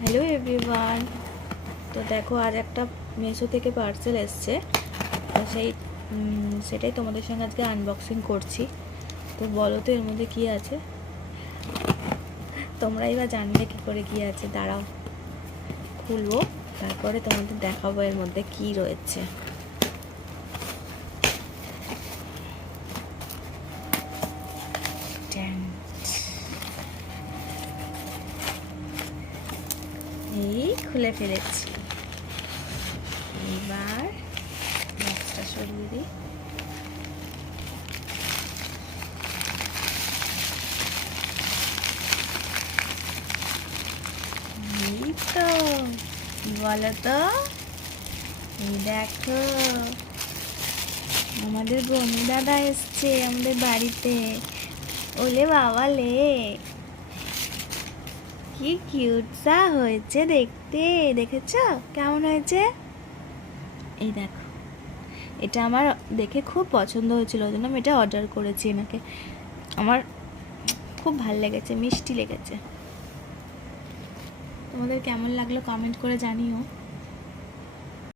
Hello everyone. তো দেখো, আজ একটা মিশো থেকে পার্সেল এসছে। তো সেটাই তোমাদের সঙ্গে আজকে আনবক্সিং করছি। তো বলো তো এর মধ্যে কী আছে, তোমরাই বা জানবে কী করে কী আছে। দাঁড়াও, খুলবো, তারপরে তোমাদের দেখাবো এর মধ্যে কী রয়েছে। এই খুলে ফেলেছি, এবার বক্সটা সরিয়ে দিই। এই তো, কি বলো তো, এই দেখো আমাদের গনু দাদা এসছে আমাদের বাড়িতে। ওলে বাবা লে, কি কিউটসা হয়েছে দেখতে, দেখেছো কেমন হয়েছে? এই দেখো, এটা আমার দেখে খুব পছন্দ হয়েছিল, ওই জন্য আমি এটা অর্ডার করেছি এনাকে। আমার খুব ভালো লেগেছে, মিষ্টি লেগেছে। তোমাদের কেমন লাগলো কমেন্ট করে জানিও।